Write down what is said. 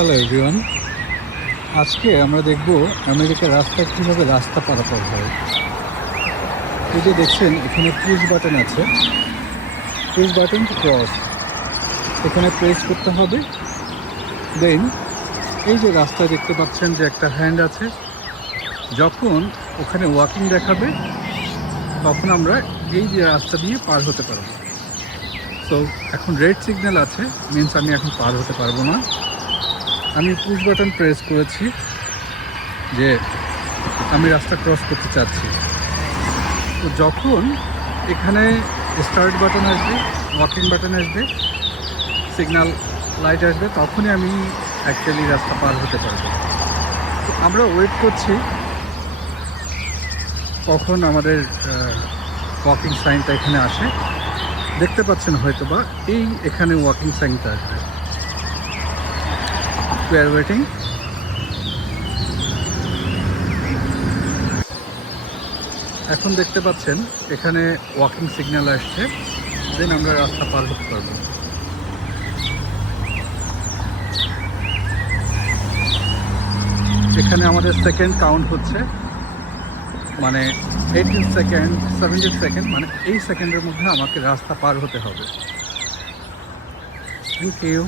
Hello everyone, আজকে আমরা দেখব আমেরিকার রাস্তায় কীভাবে রাস্তা পারাপার হয়। এই যে দেখছেন এখানে পুশ বাটন আছে, পুশ বাটন টু ক্রস, এখানে প্রেস করতে হবে। দেন এই যে রাস্তায় দেখতে পাচ্ছেন যে একটা হ্যান্ড আছে, যখন ওখানে ওয়াকিং দেখাবে তখন আমরা এই যে রাস্তা দিয়ে পার হতে পারবো। সো এখন রেড সিগন্যাল আছে, মিনস আমি এখন পার হতে পারবো না। আমি পুশ বাটন প্রেস করেছি যে আমি রাস্তা ক্রস করতে চাচ্ছি। তো যখন এখানে স্টার্ট বাটন আসবে, ওয়াকিং বাটন আসবে, সিগন্যাল লাইট আসবে, তখনই আমি অ্যাকচুয়ালি রাস্তা পার হতে পারবো। তো আমরা ওয়েট করছি কখন আমাদের ওয়াকিং সাইনটা এখানে আসে। দেখতে পাচ্ছেন হয়তো বা এই এখানে ওয়াকিং সাইনটা আসবে। We are waiting. এখন দেখতে পাচ্ছেন এখানে ওয়াকিং সিগন্যাল আসছে, দেন আমরা রাস্তা পার হতে পারবো। এখানে আমাদের সেকেন্ড কাউন্ট হচ্ছে, মানে 18 সেকেন্ড 17 সেকেন্ড, মানে এই সেকেন্ডের মধ্যে আমাকে রাস্তা পার হতে হবে। Thank you.